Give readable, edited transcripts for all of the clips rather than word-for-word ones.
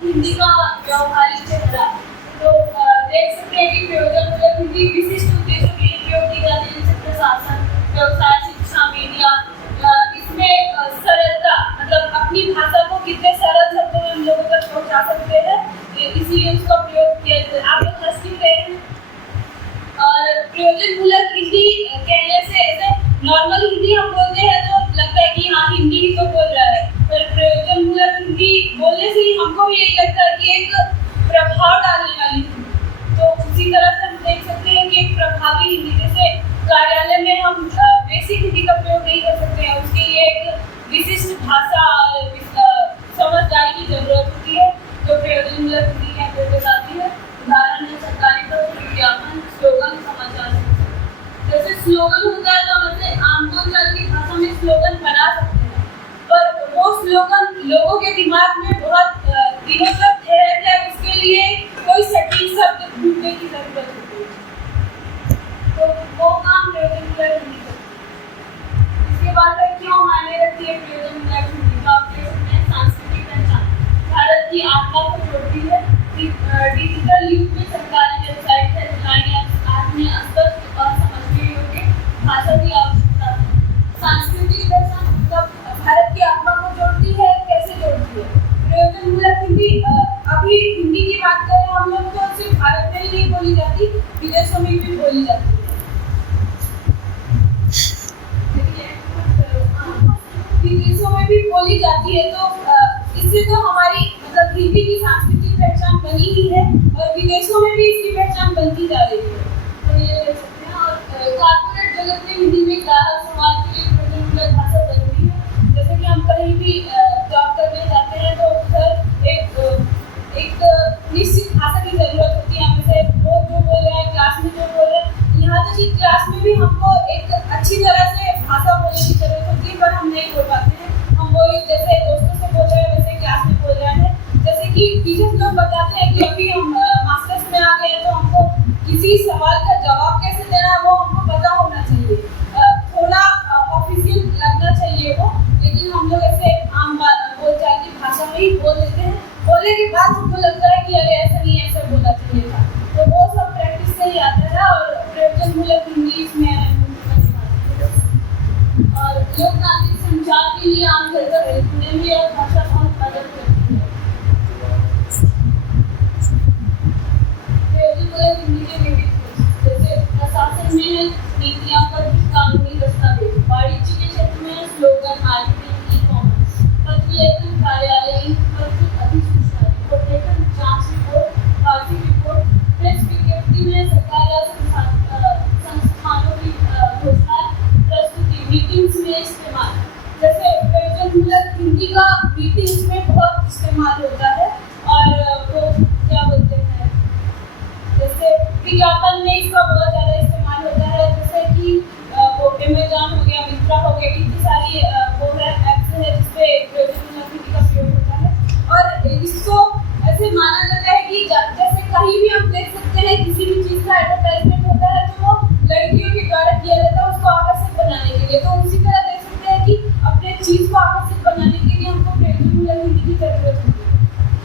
हिंदी का व्यावहारिक चेहरा तो देख सकते हैं कि प्रयोजन हिंदी विशिष्ट उद्देश्यों के लिए प्रयोग की जाती है, जैसे प्रशासन, व्यवसाय, शिक्षा, मीडिया। इसमें सरलता, मतलब अपनी भाषा को कितने सरल शब्दों में हम लोगों तक पहुंचा सकते हैं, इसीलिए उसका प्रयोग किया जाता है। आप लोग हंस क्यों रहे हैं? और प्रयोजन मूलक हिंदी कहने से ऐसे नॉर्मल हिंदी हम बोलते हैं तो लगता है कि हाँ हिंदी ही तो बोल रहा है, पर प्रयोजन मूलक हिंदी बोलने से ही हमको भी यही लगता है कि एक प्रभाव डालने वाली हिंदी। तो उसी तरह से हम देख सकते हैं कि एक प्रभावी हिंदी, जैसे कार्यालय में हम बेसिक हिंदी का प्रयोग नहीं कर सकते हैं, उसके लिए एक विशिष्ट भाषा और समझदारी की जरूरत होती है, जो प्रयोजन मूलक हिंदी के अंतर्गत आती है। उदाहरण है सरकारी पत्र, विज्ञापन, स्लोगन, समाचार। जैसे स्लोगन होता है तो वैसे आमतौर की भाषा में स्लोगन बना सकते हैं, पर वो स्लोगन लोगों के दिमाग में बहुत दिनों तक ठहर जाए, उसके लिए कोई सटीक शब्द ढूंढने की जरूरत होती है, तो वो काम प्रयोजन मूलक हिंदी करती है। इसके बाद क्यों मायने रखती है प्रयोजन मूलक हिंदी? तो आप देख सकते हैं सांस्कृतिक पहचान भारत की आत्मा को जोड़ती है। डिजिटल युग में सरकारी वेबसाइट, हेडलाइन आदि में स्पष्ट और समझने योग्य भाषा की आवश्यकता है। सांस्कृतिक पहचान मतलब भारत की आत्मा को जोड़ती है, कैसे जोड़ती है? प्रयोजन मूलक हिंदी, अभी हिंदी की बात करें हम लोग तो सिर्फ भारत में ही नहीं बोली जाती, विदेशों में भी बोली जाती है। विदेशों में भी बोली जाती है, तो इससे तो हमारी मतलब हिंदी की सांस्कृतिक पहचान बनी ही है और विदेशों में भी इसकी पहचान बनती जा रही है। तो ये देख सकते हैं। और कॉर्पोरेट जगत में हिंदी में ग्राहक समाज के लिए प्रयोजन मूलक भाषा जरूरी है। जैसे कि हम कहीं भी जॉब करने जाते हैं तो उधर एक निश्चित भाषा की जरूरत होती है, हमें से वो जो बोल रहे हैं क्लास में जो बोल रहे हैं, यहाँ तक कि क्लास में भी हमको एक अच्छी तरह से भाषा बोलने की जरूरत होती है, पर हम नहीं बोल पाते हैं। हम वही जैसे दोस्तों से बोल रहे हैं वैसे क्लास में बोल रहे हैं। जैसे कि टीचर्स लोग बताते हैं कि अभी हम मास्टर्स में आ गए तो हमको किसी सवाल का जवाब कैसे देना है वो हमको पता होना चाहिए, थोड़ा ऑफिशियल लगना चाहिए वो, लेकिन हम लोग ऐसे आम बोलचाल की भाषा में ही बोल देते हैं। बोलने के बाद हमको लगता है कि अरे ऐसा नहीं, ऐसा बोलना चाहिए था। तो वो सब प्रैक्टिस से ही आता है और प्रयोजन मूलक हिंदी इसमें और लोकतांत्रिक संचार के लिए आमतौर पर लिखने में यह भाषा बहुत मदद करती है। प्रयोजन मूलक हिंदी के विविध जैसे प्रशासन में है नीतियां पर कानूनी दस्तावेज, वाणिज्य के क्षेत्र में स्लोगन, मार्केटिंग, ई कॉमर्स, पत्र लेखन, कार्यालयीन पत्र, अधिसूचना, रिपोर्ट लेखन, जांच रिपोर्ट, वार्षिक रिपोर्ट, प्रेस विज्ञप्ति में सरकार या संस्थानों की घोषणा, प्रस्तुति, मीटिंग्स में इस्तेमाल। जैसे प्रयोजन मूलक हिंदी का मीटिंग्स में बहुत इस्तेमाल होता है और वो क्या बोलते हैं, जैसे विज्ञापन में इसका बहुत ज़्यादा इस्तेमाल होता है। जैसे कि वो अमेजॉन हो गया, मिंत्रा हो गया, इतनी सारी वो है ऐप्स है जिसपे प्रयोजन मूलक हिंदी का प्रयोग होता है। और इसको ऐसे माना जाता है कि जैसे कहीं भी हम देख सकते हैं किसी भी चीज़ का एडवर्टाइजमेंट होता है तो वो लड़कियों के द्वारा किया जाता है उसको आकर्षक बनाने के लिए। तो उसी तरह देख सकते हैं कि अपने चीज़ को आकर्षक बनाने के लिए हमको प्रयोजन मूलक हिंदी की जरूरत होती है।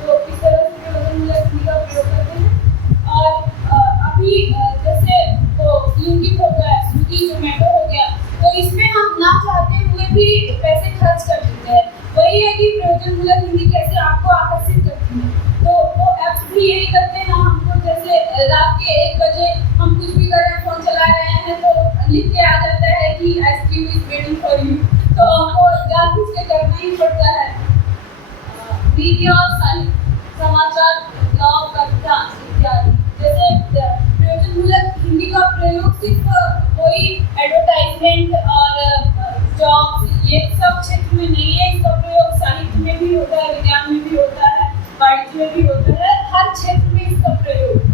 तो इस तरह से प्रयोजन मूलक हिंदी का प्रयोग करते हैं। और अभी जैसे वो ब्लिंकिट हो गया, स्विगी, जोमेटो हो गया, तो इसमें हम ना चाहते हुए भी पैसे खर्च कर देते हैं। वही है कि प्रयोजन मूलक हिंदी कैसे आपको आकर्षित करती है। तो वो ऐप्स भी यही करते हैं, हमको जैसे रात के 1 बजे हम कुछ भी कर रहे हैं, फोन चला रहे हैं तो लिख के आ जाता है कि ice cream is waiting for you, तो हमको जानबूझ के करना ही पड़ता है। मीडिया और साहित्य, समाचार, ब्लॉग, कविता इत्यादि। जैसे प्रयोजन मूलक हिंदी का प्रयोग सिर्फ कोई एडवर्टाइजमेंट और जॉब ये सब क्षेत्र में नहीं है, इसका प्रयोग साहित्य में भी होता है, विज्ञान में भी होता है, वाणिज्य में भी होता है, हर क्षेत्र में इसका प्रयोग।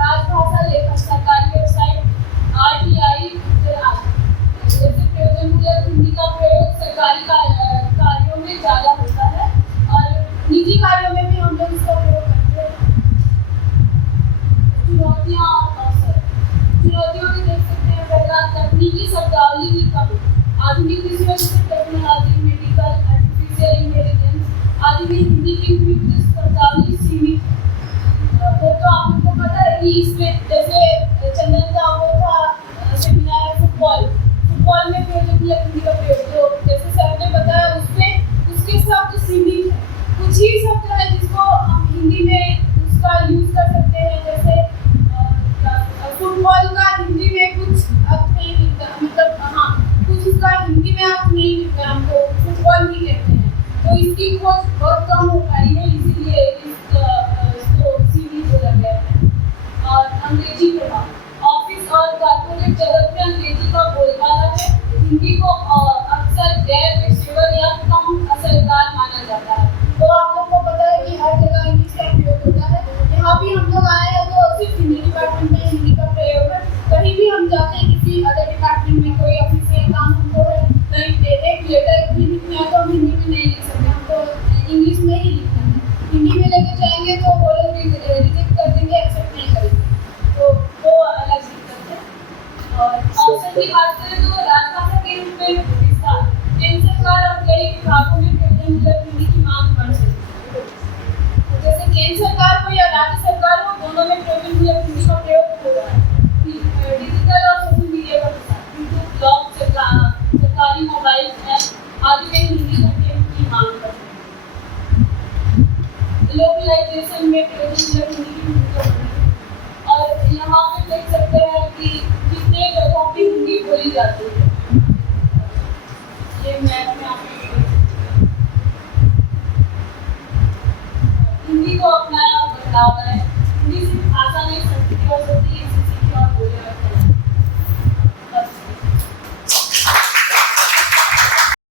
राजभाषा, लेखन, सरकारी वेबसाइट, RTI जैसे प्रयोजन मूलक हिंदी का प्रयोग सरकारी कार्यों में ज़्यादा होता है और निजी कार्यों में भी हम लोग इसका प्रयोग करते हैं। चुनौतियाँ और अवसर, चुनौतियों में देख सकते हैं पहला तकनीकी शब्दावली की कमी, आधुनिक विषयों जैसे टेक्नोलॉजी, मेडिकल, आर्टिफिशियल इंटेलिजेंस, हाल ही में हिंदी की नृत्य स्पर्धावली सीमित वो तो आप लोग को पता है कि इसमें जैसे चंदन का वो था सेमिनार फुटबॉल में हिंदी का प्रयोग तो जैसे सर ने बताया उसमें उसके शब्द सीमित है कुछ ही शब्द है जिसको हम हिंदी में उसका यूज कर सकते हैं जैसे फुटबॉल का हिंदी में कुछ अर्थ नहीं मिलता मतलब हाँ कुछ उसका हिंदी में अर्थ नहीं मिलता हमको फुटबॉल ही कहते हैं तो इसकी खोज बहुत कम हो पाई है इसीलिए इसको सीमित हो गया है और अंग्रेजी प्रभाव ऑफिस और कॉर्पोरेट जगत में अंग्रेजी का बोलबाला है हिंदी को अक्सर गैर पेशेवर या कम असरदार माना जाता है तो आप लोग को पता है कि हर जगह इंग्लिश का प्रयोग होता है यहाँ भी हम लोग आए हैं तो सिर्फ हिंदी डिपार्टमेंट में हिंदी का प्रयोग है कहीं भी हम जाते हैं किसी अदर डिपार्टमेंट में कोई ऑफिशियल काम हमको है कहीं एक लेटर भी लिखना है तो हम हिंदी में नहीं लिख सकते हमको इंग्लिश में ही लिखना है हिंदी में लेके जाएंगे तो वो लोग रिजेक्ट कर देंगे एक्सेप्ट नहीं करेंगे तो वो अलग दिक्कत है और ऑप्शन की बात करें तो राजभाषा के रूप में विस्तार केंद्र सरकार और कई विभागों में हिंदी की मांग बढ़ सकती है जैसे केंद्र सरकार हो या राज्य सरकार हो दोनों में हिंदी का प्रयोग हो रहा है डिजिटल और सोशल मीडिया का प्रसार यूट्यूब ब्लॉग सरकारी मोबाइल ऐप आदि में हिंदी का प्रयोग की मांग कर लोकलाइजेशन में हिंदी की भूमिका और यहाँ पे देख सकते हैं कि कितने जगहों पे हिंदी बोली जाती है ये मैप में आप हिंदी को अपनाया और बदलाव है